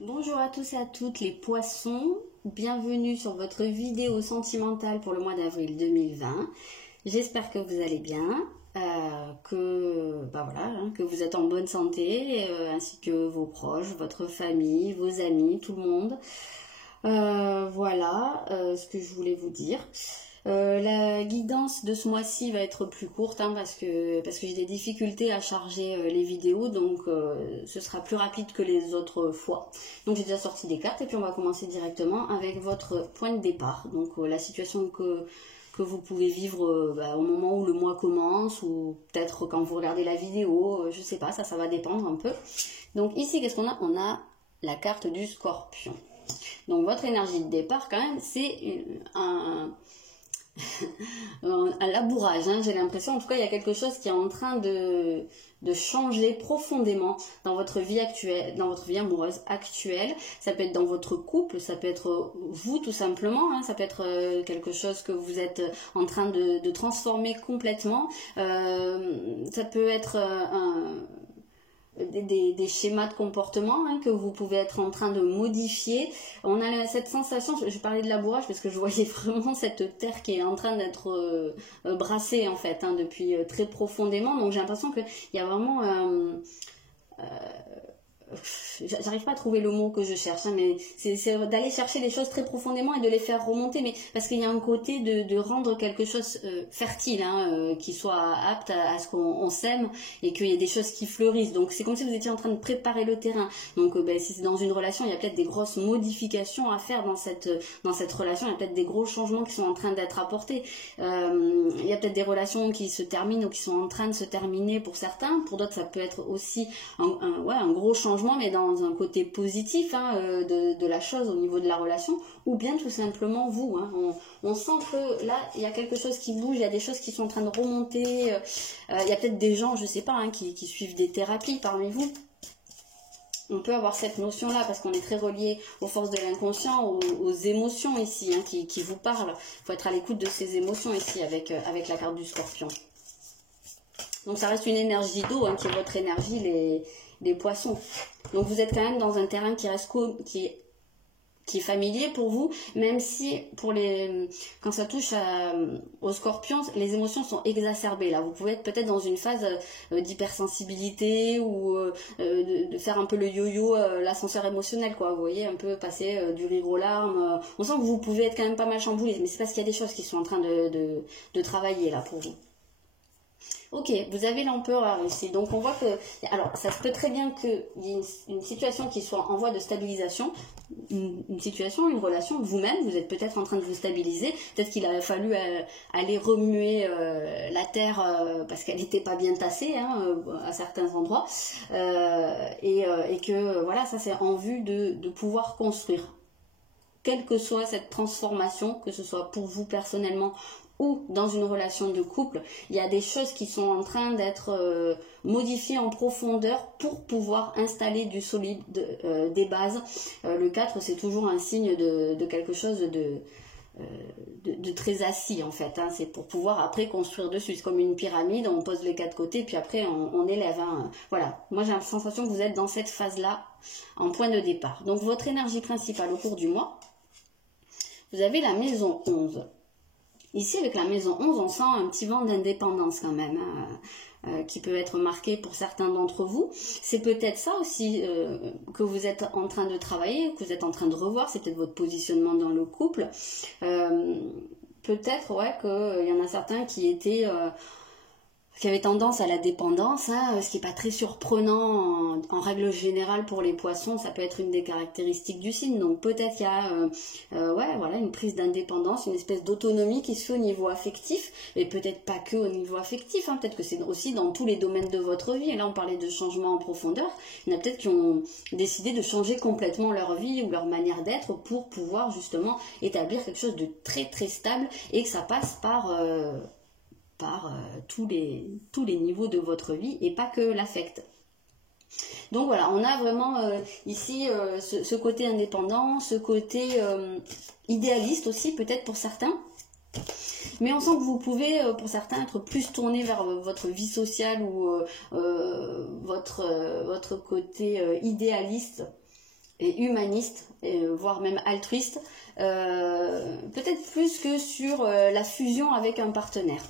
Bonjour à tous et à toutes les poissons, bienvenue sur votre vidéo sentimentale pour le mois d'avril 2020. J'espère que vous allez bien, que vous êtes en bonne santé, ainsi que vos proches, votre famille, vos amis, tout le monde. Voilà ce que je voulais vous dire. La guidance de ce mois-ci va être plus courte parce que j'ai des difficultés à charger les vidéos, donc ce sera plus rapide que les autres fois. Donc j'ai déjà sorti des cartes et puis on va commencer directement avec votre point de départ. Donc la situation que vous pouvez vivre au moment où le mois commence, ou peut-être quand vous regardez la vidéo, je sais pas, ça va dépendre un peu. Donc ici, qu'est-ce qu'on a? On a la carte du Scorpion. Donc votre énergie de départ quand même, c'est un labourage, j'ai l'impression. En tout cas, il y a quelque chose qui est en train de changer profondément dans votre vie actuelle, dans votre vie amoureuse actuelle. Ça peut être dans votre couple, ça peut être vous tout simplement, ça peut être quelque chose que vous êtes en train de transformer complètement. Ça peut être des schémas de comportement que vous pouvez être en train de modifier. On a cette sensation, je parlais de labourage parce que je voyais vraiment cette terre qui est en train d'être brassée en fait, depuis très profondément. Donc j'ai l'impression qu'il y a vraiment j'arrive pas à trouver le mot que je cherche, mais c'est d'aller chercher les choses très profondément et de les faire remonter, mais parce qu'il y a un côté de rendre quelque chose fertile, qui soit apte à ce qu'on s'aime et qu'il y ait des choses qui fleurissent. Donc c'est comme si vous étiez en train de préparer le terrain. Donc si c'est dans une relation, il y a peut-être des grosses modifications à faire dans cette relation, il y a peut-être des gros changements qui sont en train d'être apportés. Il y a peut-être des relations qui se terminent ou qui sont en train de se terminer pour certains. Pour d'autres, ça peut être aussi un gros changement, mais dans un côté positif de la chose au niveau de la relation, ou bien tout simplement vous. On sent que là, il y a quelque chose qui bouge, il y a des choses qui sont en train de remonter. Il y a peut-être des gens, je sais pas, qui suivent des thérapies parmi vous. On peut avoir cette notion-là parce qu'on est très relié aux forces de l'inconscient, aux émotions ici, qui vous parlent. Il faut être à l'écoute de ces émotions ici avec la carte du Scorpion. Donc ça reste une énergie d'eau, qui est votre énergie, les poissons. Donc vous êtes quand même dans un terrain qui reste qui est familier pour vous, même si quand ça touche aux scorpions, les émotions sont exacerbées. Là, vous pouvez être peut-être dans une phase d'hypersensibilité ou de faire un peu le yo-yo, l'ascenseur émotionnel, quoi. Vous voyez, un peu passer du rire aux larmes. On sent que vous pouvez être quand même pas mal chamboulé, mais c'est parce qu'il y a des choses qui sont en train de travailler là pour vous. Ok, vous avez l'empereur ici, donc on voit que, alors ça se peut très bien qu'il y ait une situation qui soit en voie de stabilisation, une situation, une relation, vous-même, vous êtes peut-être en train de vous stabiliser, peut-être qu'il a fallu aller remuer la terre parce qu'elle n'était pas bien tassée à certains endroits, et que voilà, ça c'est en vue de pouvoir construire. Quelle que soit cette transformation, que ce soit pour vous personnellement ou dans une relation de couple, il y a des choses qui sont en train d'être modifiées en profondeur pour pouvoir installer du solide, des bases. Le 4, c'est toujours un signe de quelque chose de très assis en fait. C'est pour pouvoir après construire dessus. C'est comme une pyramide, on pose les 4 côtés, puis après on élève. Voilà, moi j'ai la sensation que vous êtes dans cette phase-là en point de départ. Donc votre énergie principale au cours du mois, vous avez la maison 11. Ici, avec la maison 11, on sent un petit vent d'indépendance quand même, qui peut être marqué pour certains d'entre vous. C'est peut-être ça aussi que vous êtes en train de travailler, que vous êtes en train de revoir, c'est peut-être votre positionnement dans le couple. Peut-être, qu'il y en a certains qui avaient tendance à la dépendance, ce qui n'est pas très surprenant en règle générale pour les poissons. Ça peut être une des caractéristiques du signe. Donc peut-être qu'il y a une prise d'indépendance, une espèce d'autonomie qui se fait au niveau affectif, mais peut-être pas que au niveau affectif, peut-être que c'est aussi dans tous les domaines de votre vie. Et là on parlait de changement en profondeur. Il y en a peut-être qui ont décidé de changer complètement leur vie ou leur manière d'être pour pouvoir justement établir quelque chose de très très stable, et que ça passe par tous les niveaux de votre vie et pas que l'affect. Donc voilà, on a vraiment ici ce côté indépendant, ce côté idéaliste aussi peut-être pour certains. Mais on sent que vous pouvez, pour certains, être plus tourné vers votre vie sociale ou votre côté idéaliste et humaniste, voire même altruiste, peut-être plus que sur la fusion avec un partenaire.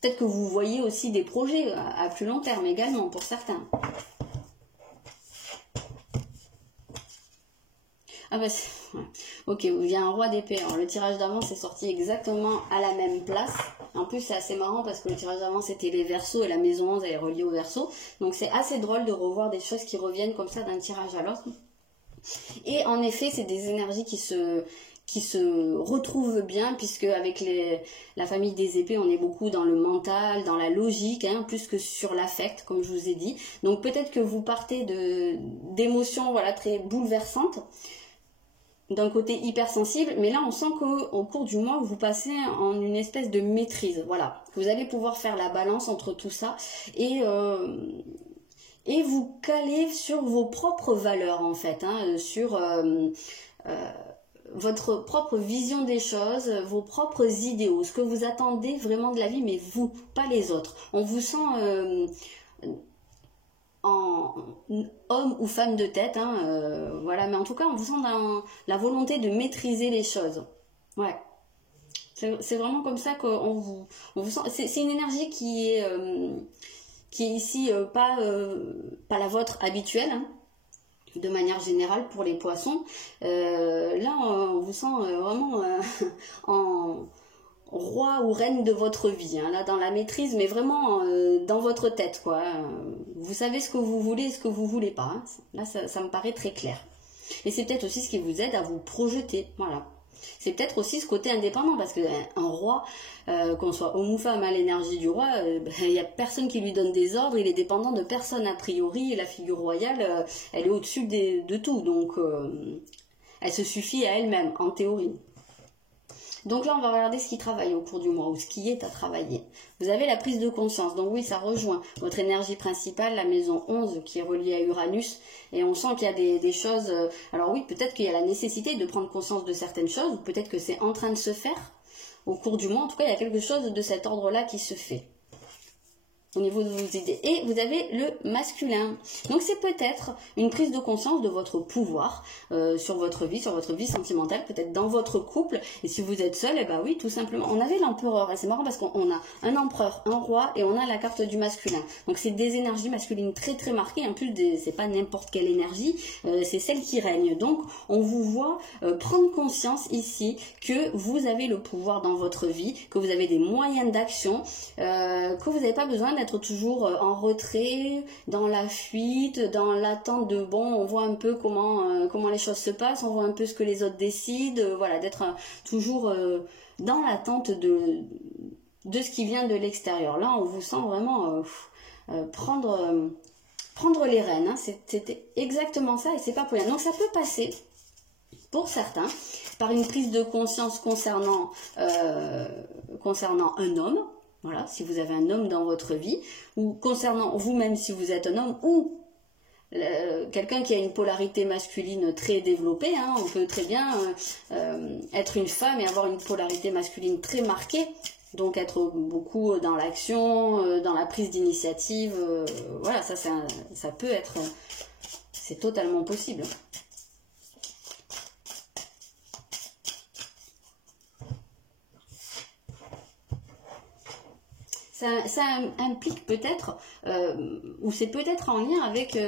Peut-être que vous voyez aussi des projets à plus long terme également pour certains. Ah bah ouais. Ok, il y a un roi d'épée. Alors le tirage d'avant c'est sorti exactement à la même place. En plus c'est assez marrant parce que le tirage d'avant c'était les Verseaux et la maison 11 elle est reliée au Verseau. Donc c'est assez drôle de revoir des choses qui reviennent comme ça d'un tirage à l'autre. Et en effet c'est des énergies qui se retrouvent bien, puisque avec la famille des épées, on est beaucoup dans le mental, dans la logique, hein, plus que sur l'affect, comme je vous ai dit. Donc peut-être que vous partez d'émotions voilà, très bouleversantes, d'un côté hypersensible, mais là on sent qu'au cours du mois, vous passez en une espèce de maîtrise. Voilà, vous allez pouvoir faire la balance entre tout ça et vous caler sur vos propres valeurs en fait, hein, sur votre propre vision des choses, vos propres idéaux, ce que vous attendez vraiment de la vie, mais vous, pas les autres. On vous sent en homme ou femme de tête, hein, voilà, mais en tout cas, on vous sent dans la volonté de maîtriser les choses. Ouais. C'est vraiment comme ça qu'on vous sent. C'est une énergie qui est ici pas la vôtre habituelle, hein. De manière générale pour les poissons, là on vous sent vraiment en roi ou reine de votre vie, hein, là dans la maîtrise, mais vraiment dans votre tête quoi. Vous savez ce que vous voulez et ce que vous voulez pas, hein. Là ça me paraît très clair. Et c'est peut-être aussi ce qui vous aide à vous projeter, voilà. C'est peut-être aussi ce côté indépendant, parce qu'un roi, qu'on soit homme ou femme, à l'énergie du roi, il n'y a personne qui lui donne des ordres, il est dépendant de personne a priori, et la figure royale, elle est au-dessus de tout, donc elle se suffit à elle-même, en théorie. Donc là, on va regarder ce qui travaille au cours du mois, ou ce qui est à travailler. Vous avez la prise de conscience, donc oui, ça rejoint votre énergie principale, la maison 11, qui est reliée à Uranus, et on sent qu'il y a des choses... alors oui, peut-être qu'il y a la nécessité de prendre conscience de certaines choses, ou peut-être que c'est en train de se faire au cours du mois. En tout cas, il y a quelque chose de cet ordre-là qui se fait au niveau de vos idées. Et vous avez le masculin. Donc c'est peut-être une prise de conscience de votre pouvoir sur votre vie sentimentale, peut-être dans votre couple. Et si vous êtes seul, et ben oui, tout simplement. On avait l'empereur, et c'est marrant parce qu'on a un empereur, un roi, et on a la carte du masculin. Donc c'est des énergies masculines très très marquées. En plus, c'est pas n'importe quelle énergie, c'est celle qui règne. Donc on vous voit prendre conscience ici que vous avez le pouvoir dans votre vie, que vous avez des moyens d'action, que vous n'avez pas besoin d'être toujours en retrait, dans la fuite, dans l'attente de bon, on voit un peu comment les choses se passent, on voit un peu ce que les autres décident, voilà, d'être toujours dans l'attente de ce qui vient de l'extérieur. Là, on vous sent vraiment prendre les rênes, hein. C'était exactement ça et c'est pas pour rien. Donc ça peut passer, pour certains, par une prise de conscience concernant un homme. Voilà, si vous avez un homme dans votre vie, ou concernant vous-même si vous êtes un homme, ou quelqu'un qui a une polarité masculine très développée, hein, on peut très bien être une femme et avoir une polarité masculine très marquée, donc être beaucoup dans l'action, dans la prise d'initiative, voilà, ça peut être, c'est totalement possible. Ça implique peut-être, ou c'est peut-être en lien avec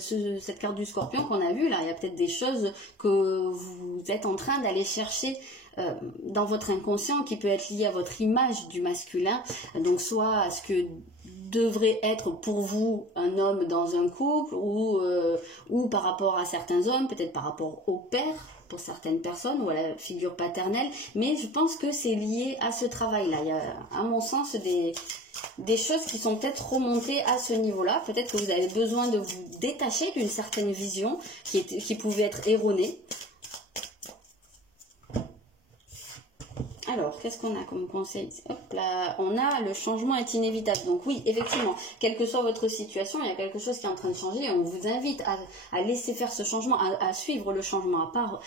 cette carte du Scorpion qu'on a vue là. Il y a peut-être des choses que vous êtes en train d'aller chercher dans votre inconscient qui peut être lié à votre image du masculin. Donc soit à ce que devrait être pour vous un homme dans un couple, ou par rapport à certains hommes, peut-être par rapport au père pour certaines personnes, ou à la figure paternelle, mais je pense que c'est lié à ce travail-là. Il y a, à mon sens, des choses qui sont peut-être remontées à ce niveau-là. Peut-être que vous avez besoin de vous détacher d'une certaine vision qui pouvait être erronée. Alors, qu'est-ce qu'on a comme conseil? Hop là, on a le changement est inévitable. Donc oui, effectivement, quelle que soit votre situation, il y a quelque chose qui est en train de changer et on vous invite à laisser faire ce changement, à suivre le changement, à pas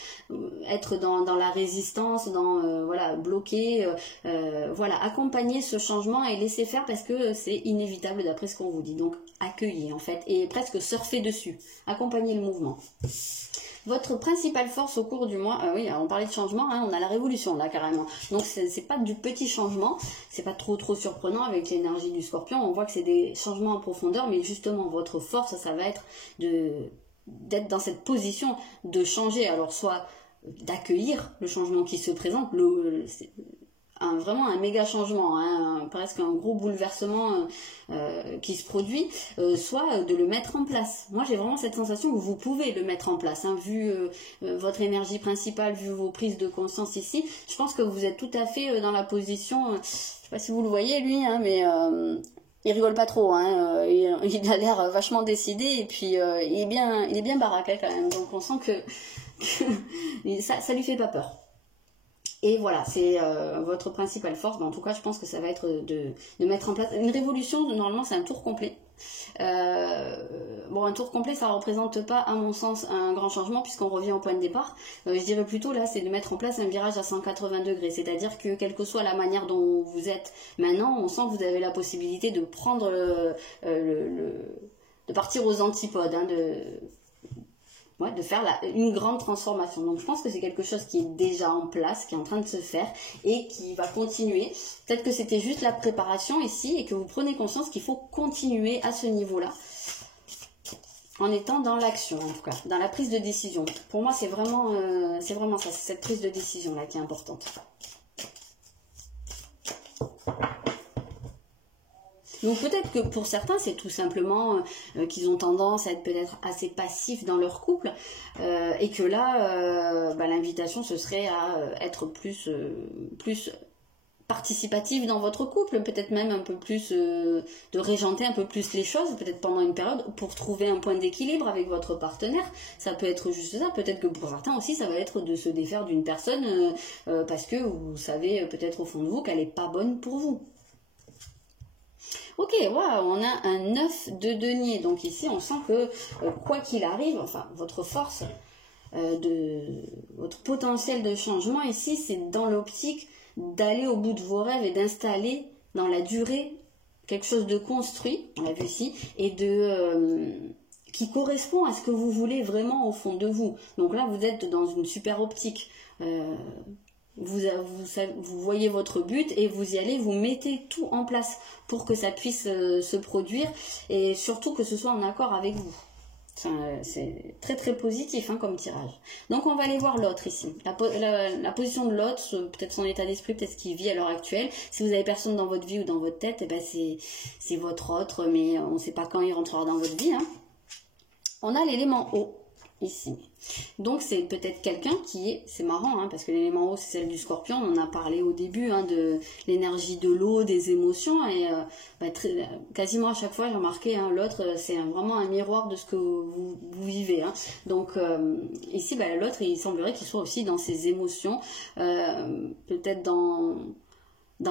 être dans la résistance, voilà, bloquer, voilà, accompagner ce changement et laisser faire parce que c'est inévitable d'après ce qu'on vous dit. Donc accueillez en fait, et presque surfez dessus, accompagnez le mouvement. Votre principale force au cours du mois, oui, on parlait de changement, hein, on a la révolution là carrément. Donc c'est pas du petit changement, c'est pas trop surprenant avec l'énergie du Scorpion. On voit que c'est des changements en profondeur, mais justement votre force, ça va être d'être dans cette position de changer. Alors soit d'accueillir le changement qui se présente, vraiment un méga changement, hein, presque un gros bouleversement qui se produit, soit de le mettre en place. Moi j'ai vraiment cette sensation que vous pouvez le mettre en place, hein, vu votre énergie principale, vu vos prises de conscience ici. Je pense que vous êtes tout à fait dans la position, je sais pas si vous le voyez lui, hein, mais il rigole pas trop, hein, il a l'air vachement décidé, et puis il est bien baraque hein, quand même, donc on sent que ça lui fait pas peur. Et voilà, c'est votre principale force. En tout cas, je pense que ça va être de mettre en place une révolution. Normalement, c'est un tour complet. Bon, un tour complet, ça ne représente pas, à mon sens, un grand changement puisqu'on revient au point de départ. Je dirais plutôt, là, c'est de mettre en place un virage à 180 degrés. C'est-à-dire que, quelle que soit la manière dont vous êtes maintenant, on sent que vous avez la possibilité de prendre de partir aux antipodes, hein, de faire une grande transformation. Donc je pense que c'est quelque chose qui est déjà en place, qui est en train de se faire et qui va continuer. Peut-être que c'était juste la préparation ici et que vous prenez conscience qu'il faut continuer à ce niveau-là en étant dans l'action, en tout cas, dans la prise de décision. Pour moi, c'est vraiment ça, c'est cette prise de décision-là qui est importante. Donc peut-être que pour certains, c'est tout simplement qu'ils ont tendance à être peut-être assez passifs dans leur couple et que là, l'invitation, ce serait à être plus participatif dans votre couple, peut-être même un peu plus de régenter un peu plus les choses, peut-être pendant une période, pour trouver un point d'équilibre avec votre partenaire. Ça peut être juste ça, peut-être que pour certains aussi, ça va être de se défaire d'une personne parce que vous savez peut-être au fond de vous qu'elle n'est pas bonne pour vous. Ok, wow, on a un 9 de denier, donc ici on sent que quoi qu'il arrive, enfin votre force, votre potentiel de changement ici, c'est dans l'optique d'aller au bout de vos rêves et d'installer dans la durée quelque chose de construit, on l'a vu ici, et qui correspond à ce que vous voulez vraiment au fond de vous. Donc là vous êtes dans une super optique. Vous voyez votre but et vous y allez, vous mettez tout en place pour que ça puisse se produire et surtout que ce soit en accord avec vous. C'est très très positif hein, comme tirage. Donc on va aller voir l'autre ici. La position de l'autre, peut-être son état d'esprit, peut-être ce qu'il vit à l'heure actuelle. Si vous avez personne dans votre vie ou dans votre tête, eh ben c'est votre autre, mais on ne sait pas quand il rentrera dans votre vie. Hein. On a l'élément eau. Ici. Donc c'est peut-être quelqu'un qui est, c'est marrant hein, parce que l'élément eau c'est celle du Scorpion, on en a parlé au début hein, de l'énergie de l'eau, des émotions et quasiment à chaque fois j'ai remarqué hein, l'autre c'est vraiment un miroir de ce que vous vivez. Hein. Donc ici l'autre il semblerait qu'il soit aussi dans ses émotions, peut-être dans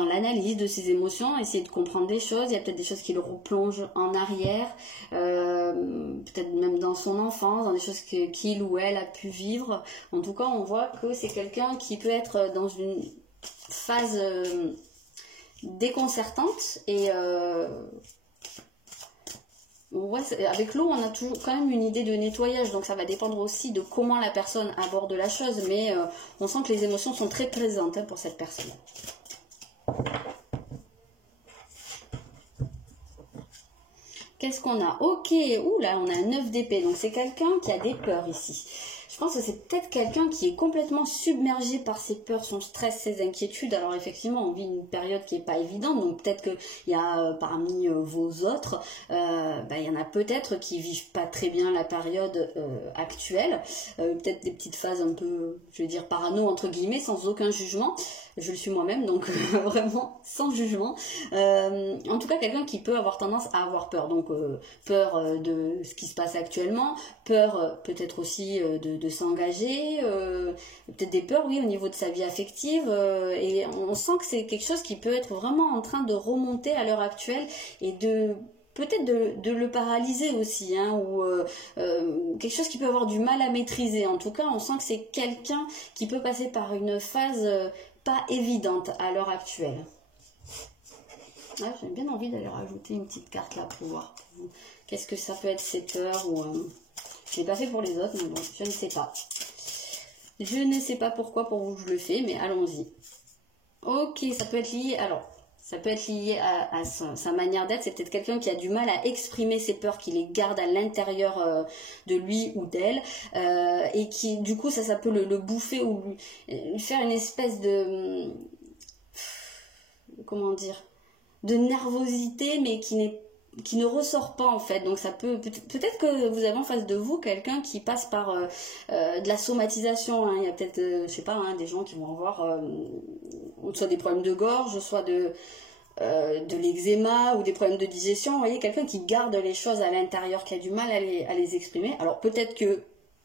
l'analyse de ses émotions, essayer de comprendre des choses. Il y a peut-être des choses qui le replongent en arrière, peut-être même dans son enfance, dans des choses qu'il ou elle a pu vivre. En tout cas, on voit que c'est quelqu'un qui peut être dans une phase déconcertante et avec l'eau, on a toujours quand même une idée de nettoyage, donc ça va dépendre aussi de comment la personne aborde la chose, mais on sent que les émotions sont très présentes hein, pour cette personne. Qu'est-ce qu'on a? Ok, là on a un 9 d'épée, donc c'est quelqu'un qui a des peurs ici. Je pense que c'est peut-être quelqu'un qui est complètement submergé par ses peurs, son stress, ses inquiétudes. Alors effectivement, on vit une période qui n'est pas évidente, donc peut-être qu'il y a parmi vos autres, il y en a peut-être qui vivent pas très bien la période actuelle. Peut-être des petites phases un peu, je vais dire, parano entre guillemets, sans aucun jugement. Je le suis moi-même, donc vraiment sans jugement. En tout cas, quelqu'un qui peut avoir tendance à avoir peur. Donc peur de ce qui se passe actuellement, peur peut-être aussi de s'engager, peut-être des peurs, oui, au niveau de sa vie affective. Et on sent que c'est quelque chose qui peut être vraiment en train de remonter à l'heure actuelle et peut-être de le paralyser aussi, hein, ou quelque chose qui peut avoir du mal à maîtriser. En tout cas, on sent que c'est quelqu'un qui peut passer par une phase pas évidente à l'heure actuelle. Ouais, j'ai bien envie d'aller rajouter une petite carte là pour voir Qu'est-ce que ça peut être ces peurs ou je l'ai pas fait pour les autres, mais bon, je ne sais pas. Je ne sais pas pourquoi pour vous je le fais, mais allons-y. Ok, ça peut être lié, alors, ça peut être lié à sa manière d'être. C'est peut-être quelqu'un qui a du mal à exprimer ses peurs, qui les garde à l'intérieur de lui ou d'elle, et qui, du coup, ça peut le bouffer ou lui faire une espèce de, comment dire, de nervosité, mais qui ne ressort pas en fait. Donc ça peut-être que vous avez en face de vous quelqu'un qui passe par de la somatisation, hein. Il y a peut-être je sais pas, hein, des gens qui vont avoir soit des problèmes de gorge, soit de l'eczéma ou des problèmes de digestion. Vous voyez, quelqu'un qui garde les choses à l'intérieur, qui a du mal à les exprimer. Alors peut-être que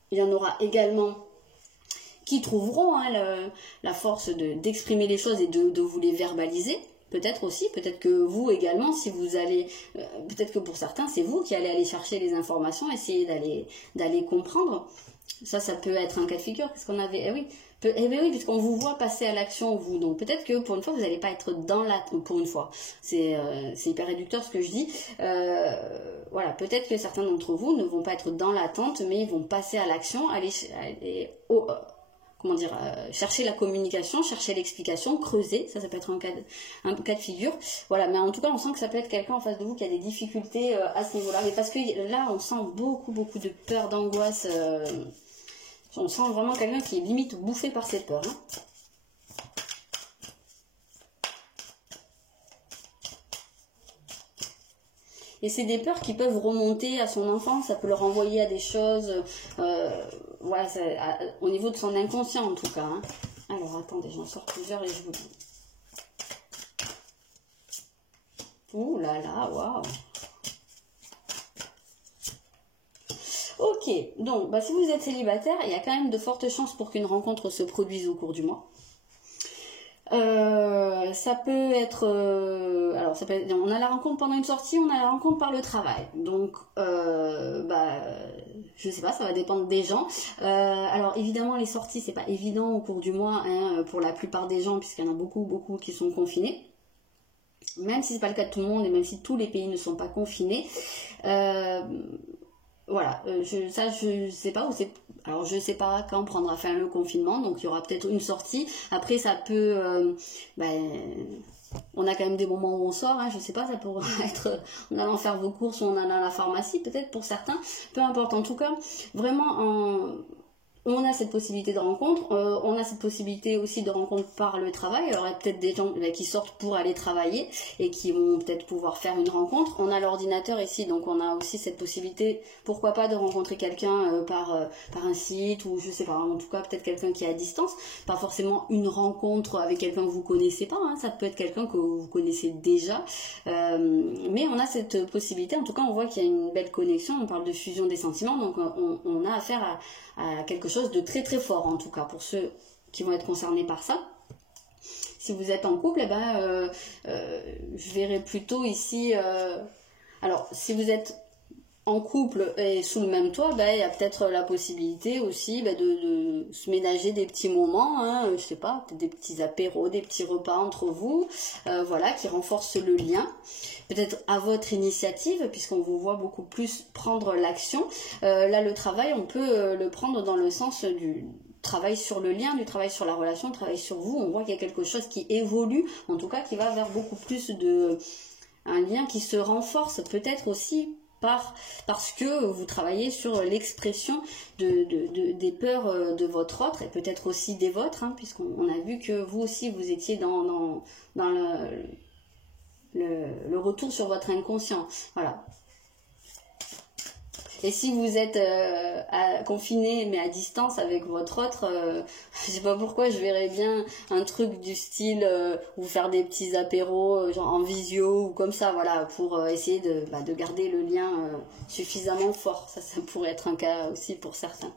il y en aura également qui trouveront hein, la force d'exprimer les choses et de vous les verbaliser. Peut-être aussi, peut-être que vous également, si vous allez, peut-être que pour certains, c'est vous qui allez aller chercher les informations, essayer d'aller comprendre. Ça peut être un cas de figure. Qu'est-ce qu'on avait? Eh oui, oui, puisqu'on vous voit passer à l'action, vous. Donc peut-être que pour une fois, vous n'allez pas être dans la... Pour une fois, c'est hyper réducteur ce que je dis. Voilà, peut-être que certains d'entre vous ne vont pas être dans l'attente, mais ils vont passer à l'action, aller comment dire, chercher la communication, chercher l'explication, creuser, ça peut être un cas de figure. Voilà, mais en tout cas, on sent que ça peut être quelqu'un en face de vous qui a des difficultés à ce niveau-là. Mais parce que là, on sent beaucoup de peur, d'angoisse. On sent vraiment quelqu'un qui est limite bouffé par ses peurs. Hein. Et c'est des peurs qui peuvent remonter à son enfance, ça peut le renvoyer à des choses, voilà, au niveau de son inconscient en tout cas. Hein. Alors attendez, j'en sors plusieurs et je vous dis. Ouh là là, waouh. Ok, donc si vous êtes célibataire, il y a quand même de fortes chances pour qu'une rencontre se produise au cours du mois. Ça peut être alors ça peut être, on a la rencontre pendant une sortie, on a la rencontre par le travail, donc je sais pas, ça va dépendre des gens. Alors évidemment les sorties c'est pas évident au cours du mois hein, pour la plupart des gens puisqu'il y en a beaucoup qui sont confinés, même si c'est pas le cas de tout le monde et même si tous les pays ne sont pas confinés. Voilà, je sais pas où c'est. Alors je sais pas quand prendra fin le confinement, donc il y aura peut-être une sortie. Après ça peut, on a quand même des moments où on sort, hein, je sais pas, ça pourrait être en allant faire vos courses ou en allant à la pharmacie, peut-être pour certains. Peu importe, en tout cas, vraiment on a cette possibilité de rencontre, on a cette possibilité aussi de rencontre par le travail. Alors il y a peut-être des gens qui sortent pour aller travailler et qui vont peut-être pouvoir faire une rencontre. On a l'ordinateur ici, donc on a aussi cette possibilité, pourquoi pas, de rencontrer quelqu'un par un site ou je sais pas, en tout cas peut-être quelqu'un qui est à distance. Pas forcément une rencontre avec quelqu'un que vous connaissez pas, hein, ça peut être quelqu'un que vous connaissez déjà. Mais on a cette possibilité, en tout cas on voit qu'il y a une belle connexion, on parle de fusion des sentiments, donc on a affaire à quelque chose de très très fort en tout cas pour ceux qui vont être concernés par ça. Si vous êtes en couple, je verrai plutôt ici, alors si vous êtes en couple et sous le même toit, il y a peut-être la possibilité aussi de se ménager des petits moments, hein, je sais pas, des petits apéros, des petits repas entre vous, voilà, qui renforcent le lien. Peut-être à votre initiative, puisqu'on vous voit beaucoup plus prendre l'action. Là, le travail, on peut le prendre dans le sens du travail sur le lien, du travail sur la relation, du travail sur vous. On voit qu'il y a quelque chose qui évolue, en tout cas qui va vers beaucoup plus un lien qui se renforce, peut-être aussi parce que vous travaillez sur l'expression des peurs de votre autre et peut-être aussi des vôtres, hein, puisqu'on a vu que vous aussi vous étiez dans le retour sur votre inconscient. Voilà. Et si vous êtes confiné mais à distance avec votre autre, je sais pas pourquoi, je verrais bien un truc du style vous faire des petits apéros genre en visio ou comme ça, voilà, pour essayer de garder le lien suffisamment fort. Ça pourrait être un cas aussi pour certains.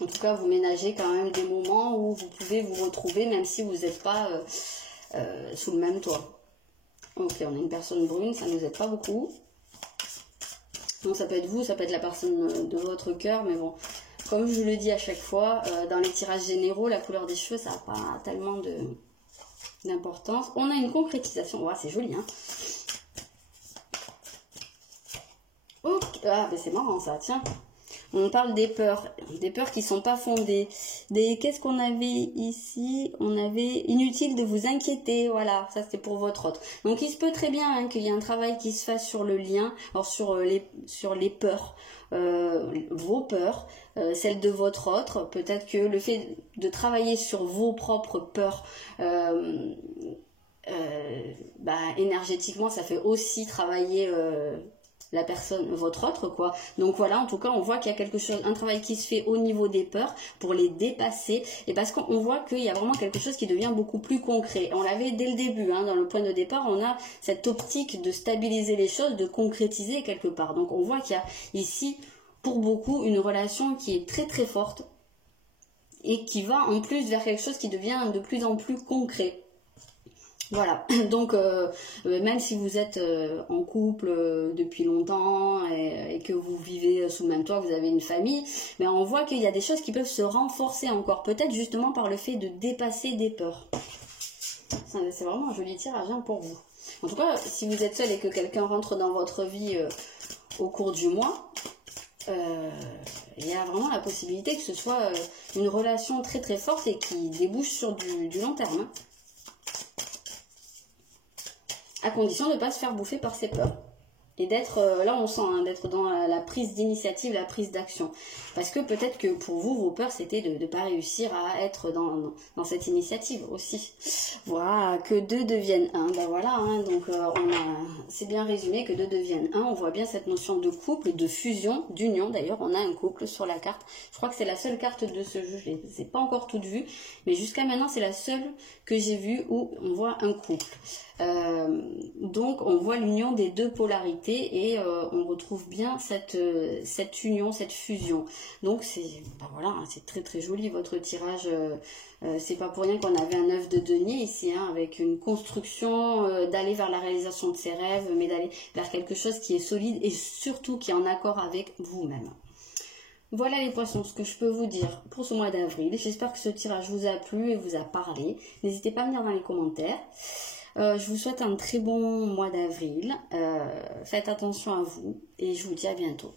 En tout cas, vous ménagez quand même des moments où vous pouvez vous retrouver même si vous n'êtes pas sous le même toit. Ok, on a une personne brune, ça ne nous aide pas beaucoup. Donc ça peut être vous, ça peut être la personne de votre cœur, mais bon, comme je le dis à chaque fois, dans les tirages généraux, la couleur des cheveux, ça n'a pas tellement d'importance. On a une concrétisation, ouais, c'est joli, hein. Ah, ben c'est marrant ça, tiens. On parle des peurs qui sont pas fondées. Qu'est-ce qu'on avait ici? On avait inutile de vous inquiéter, voilà, ça c'était pour votre autre. Donc il se peut très bien hein, qu'il y ait un travail qui se fasse sur le lien, alors sur les peurs, vos peurs, celles de votre autre. Peut-être que le fait de travailler sur vos propres peurs, énergétiquement, ça fait aussi travailler la personne, votre autre, quoi. Donc voilà, en tout cas, on voit qu'il y a quelque chose, un travail qui se fait au niveau des peurs pour les dépasser, et parce qu'on voit qu'il y a vraiment quelque chose qui devient beaucoup plus concret. On l'avait dès le début, hein, dans le point de départ, on a cette optique de stabiliser les choses, de concrétiser quelque part. Donc on voit qu'il y a ici, pour beaucoup, une relation qui est très très forte, et qui va en plus vers quelque chose qui devient de plus en plus concret. Voilà, donc même si vous êtes en couple depuis longtemps et que vous vivez sous le même toit, vous avez une famille, mais on voit qu'il y a des choses qui peuvent se renforcer encore, peut-être justement par le fait de dépasser des peurs. C'est vraiment un joli tirage hein, pour vous. En tout cas, si vous êtes seul et que quelqu'un rentre dans votre vie au cours du mois, il y a vraiment la possibilité que ce soit une relation très très forte et qui débouche sur du long terme. Hein. À condition de ne pas se faire bouffer par ses peurs. Et d'être, là on sent, hein, d'être dans la prise d'initiative, la prise d'action. Parce que peut-être que pour vous, vos peurs, c'était de ne pas réussir à être dans cette initiative aussi. Voilà, que 2 deviennent 1. Ben voilà, hein, donc c'est bien résumé, que 2 deviennent 1. On voit bien cette notion de couple, de fusion, d'union. D'ailleurs, on a un couple sur la carte. Je crois que c'est la seule carte de ce jeu. Je ne les ai pas encore toutes vues. Mais jusqu'à maintenant, c'est la seule que j'ai vue où on voit un couple. Donc on voit l'union des 2 polarités et on retrouve bien cette union, cette fusion. Donc c'est voilà, hein, c'est très très joli votre tirage. C'est pas pour rien qu'on avait un œuf de denier ici, hein, avec une construction d'aller vers la réalisation de ses rêves, mais d'aller vers quelque chose qui est solide et surtout qui est en accord avec vous-même. Voilà les poissons, ce que je peux vous dire pour ce mois d'avril. J'espère que ce tirage vous a plu et vous a parlé. N'hésitez pas à venir dans les commentaires. Je vous souhaite un très bon mois d'avril. Faites attention à vous et je vous dis à bientôt.